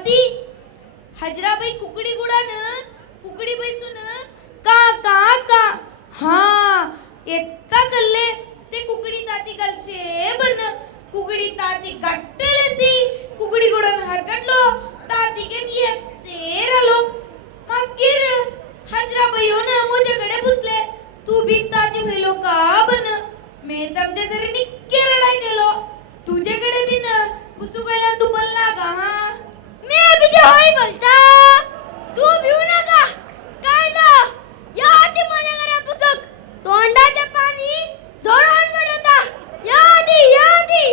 ताती हजराबाई कुकडी गुडान कुकडी बैसून का का का हा एत्ता कल्ले ते कुकडी ताती कलशे बन कुकडी ताती कट्टलेसी कुकडी गुडान हरकटलो ताती के मी येते रालो मागीर हजराबाई हो ना मुझ्याकडे पुसले तू बी ताती व्हायलो का बन मी तुमच्या जरी निक्के रडाय गेलो तुझ्याकडे बी ना पुसू गेला तू बोलला का हा मी अभी जे होई बोलता तू भिऊ नका काय द या आधी माझ्या घरा पुसक तोंडाचे पाणी जोरान पडता या आधी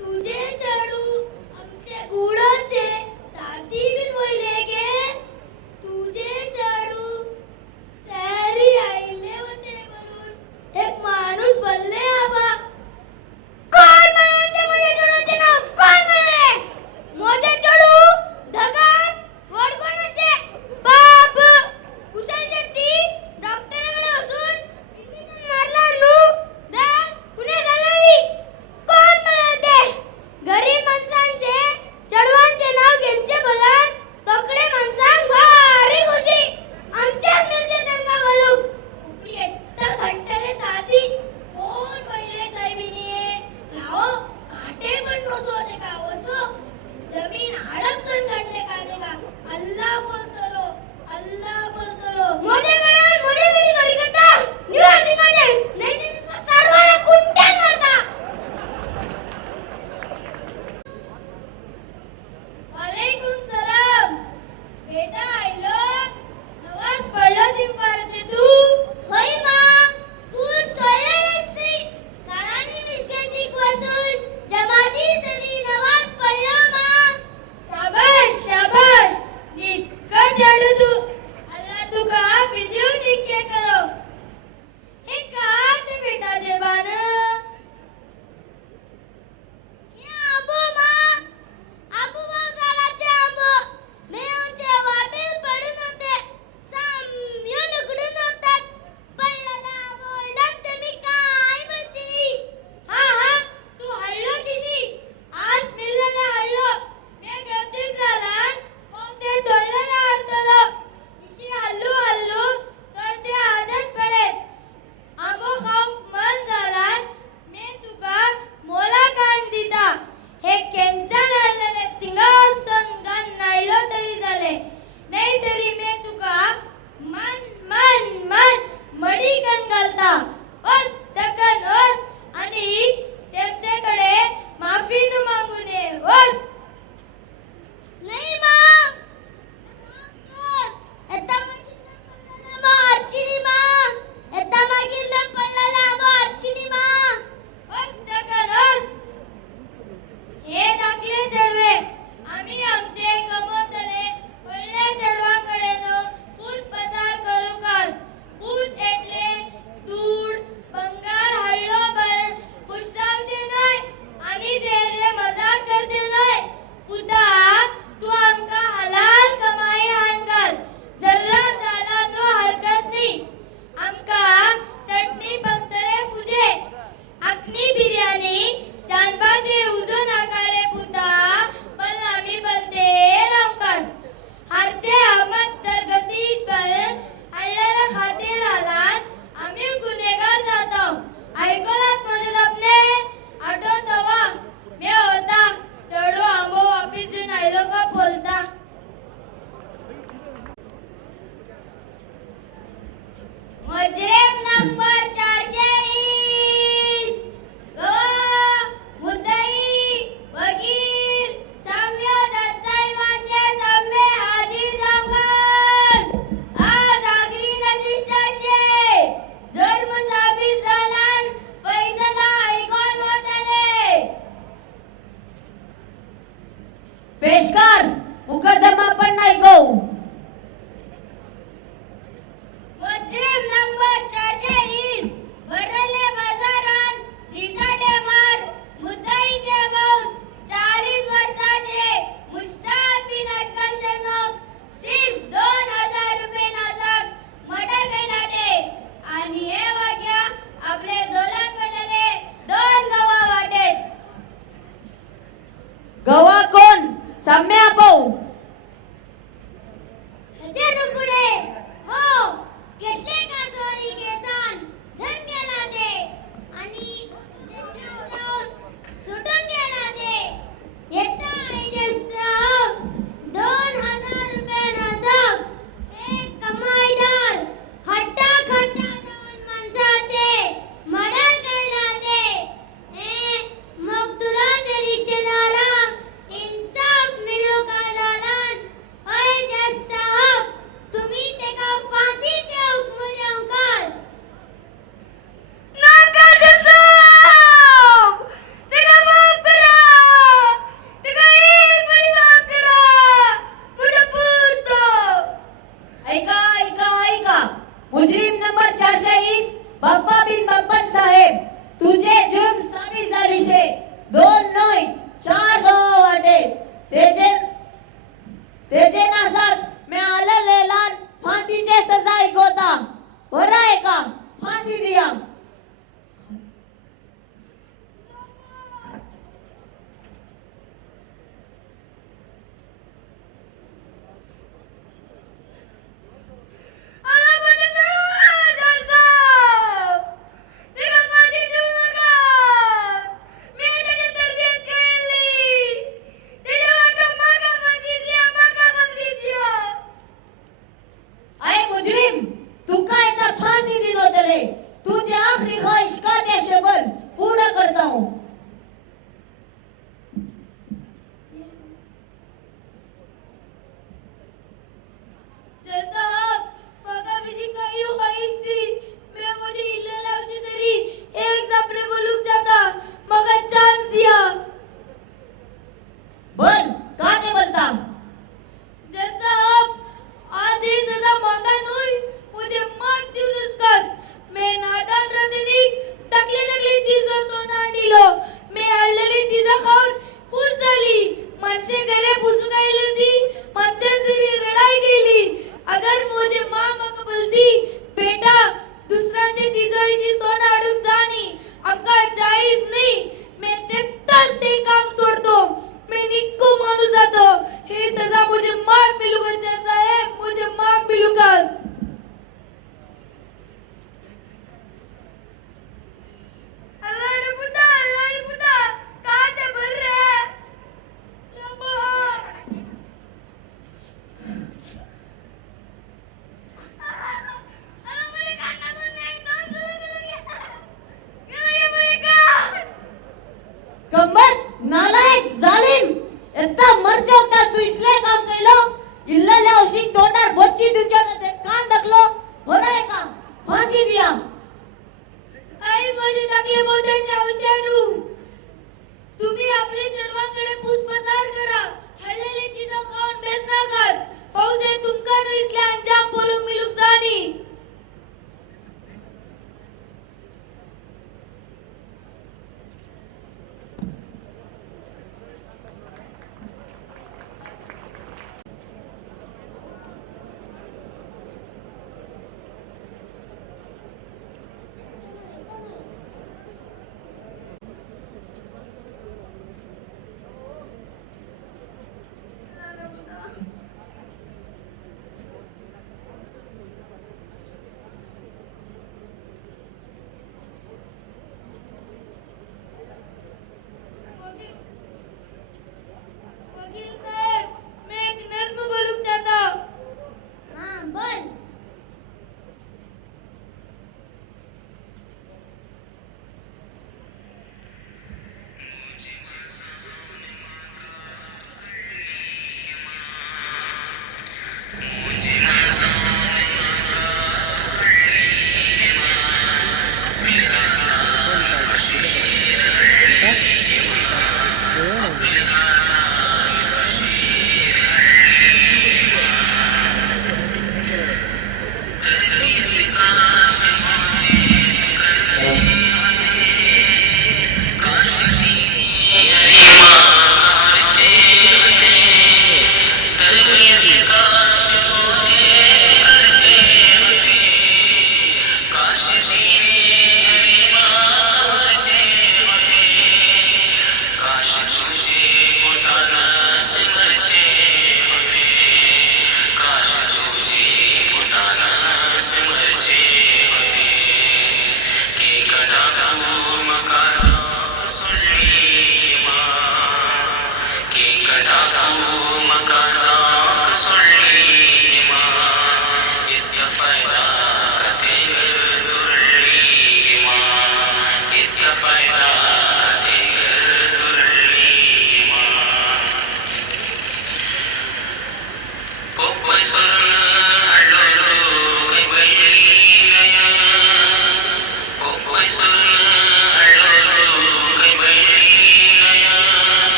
तुझे चढू आमचे गुडाचे ताती बिन वयले गे तुझे चढू तयारी आईले होते म्हणून एक माणूस बोलले आबा कोण म्हणे ते माझ्या चढूचे नाव कोण म्हणे मोजे चढू धगार वड कोण असे बाप कुशल शेट्टी डॉक्टरकडे बसून इंजेक्शन मारला नू दा पुणे झालेली कोण म्हणे ते गरीब माणसांचे चढवांचे नाव घेंचे बोलान तोकडे माणसांक भारी खुशी आमच्या मिळचे त्यांना बोलूक कुकडी एकटा घंटले ताती कोण पहिले साहेबिनी राव काटे पण नसो ते का वसो जमीन अडकन काढले का ते का अल्लाह बोलतलो मोजे करण मोजे तरी करी करता निवारती माझे नाही ते सर्वांना कुंट्यान मारता वालेकुम सलाम बेटा आइलो नवाज पडलो तिंपारचे तू होय मा स्कूल सोडलेसी कारानी बिस्किट वासून जमाती सली नवाज पडलो मा शाबाश निक्का चढू तू अल्लाह तुका बिजू निक्के करो हे का ते बेटा जे बान हे आबो मा आबू बाजाराचे आंबो मी आमच्या वाटेल पडून होते साम्यून उघडून होतात पडला बोललात तुम्ही काय बोलची हा तू हळलो किशी आज मिल्लाला हळलो मी गपचिप राहिला कोणचे तोडलेला अडतलो किशी हल्लू सरचे आदत पडेत आंबो खाऊक मन झाला मी तुका मोला काढ दिता हे केंच्यान आणलेले तिंगा संगान नायलो तरी झाले नाही तरी मी तुका मन मडी कन घालता ओस तकन ओस आणि त्यांच्याकडे माफी न मागू नये ओस नाही मा आता अर्चिनी मा आता मागील न पडलेला अर्चिनी मा ओस तकन ओस हे दाखले चढवे आम्ही आमचे कमवतले पडले चढवांकडे न पूस पसार करूकास पूत एटले दूड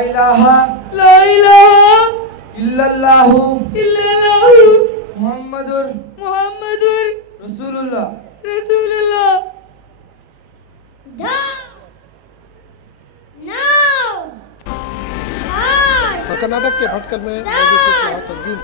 इलाहा ला इलाहा इल्लल्लाहु इल्लल्लाहु मुहम्मदुर मुहम्मदुर रसूलुल्लाह. रसूलुल्लाह. दहा, नौ, आठ, कर्नाटक के भटकल में तंजीम